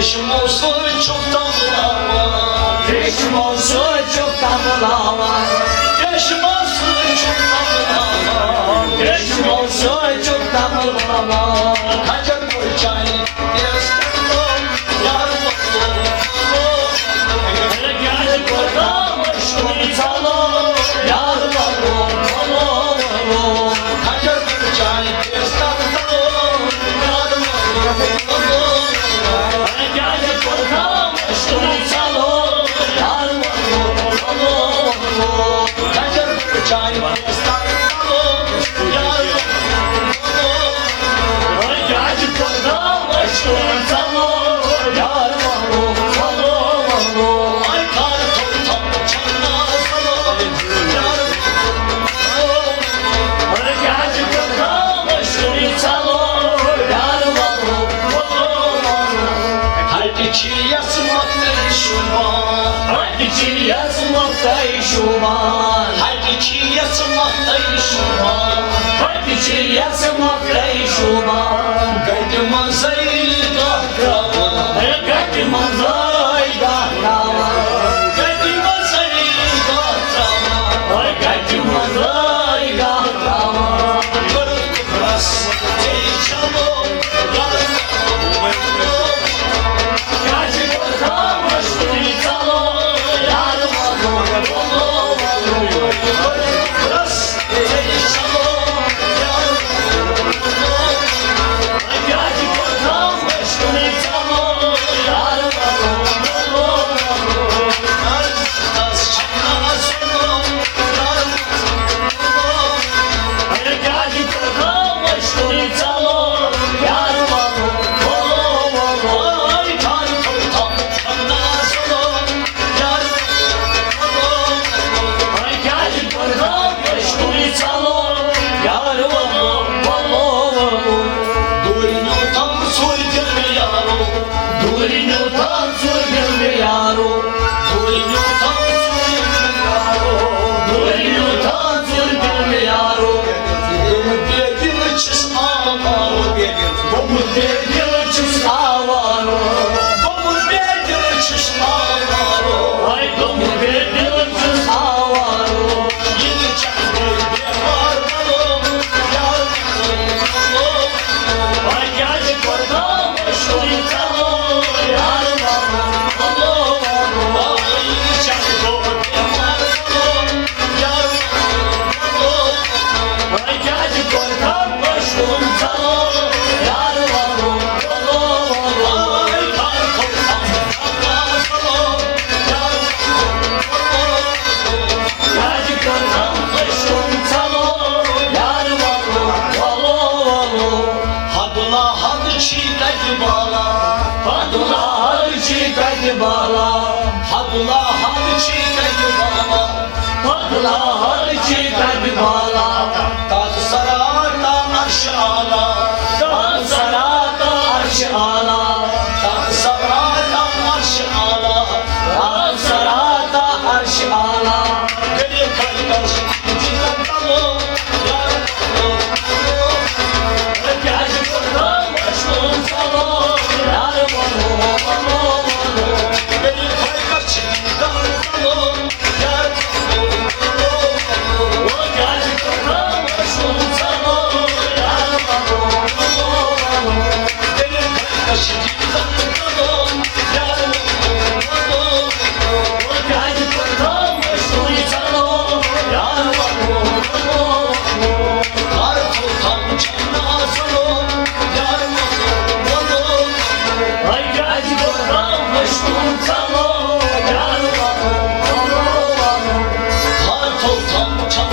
Kışım olsun çok damlalar, kışım olsun çok damlalar, kışım olsun çok damlalar, kışım olsun çok damlalar. Kaçak koyacağım biraz tatlı, yarım olur. Geldi korkam aşkını çalı, yarım olur. Kaçak koyacağım biraz tatlı, yarım olur. bağla Hacı kalbi bağla Taç sararda arşı ağla Taç sararda arşı ağla Taç sararda arşı ağla Taç sararda arşı ağla Gönül kardeş içinden dalo Yar dalo Gel kurban başlığın salo Yar dalo Gönül kardeş içinden dalo Yar dalo Gel kurban başlığın salo Yar dalo Gönül kardeş içinden dalo Yar dalo Gel kurban başlığın salo Yar dalo Kartal tam çana salo Yar dalo Ay gazi kurban başlığın salo Yar dalo Kartal tam çana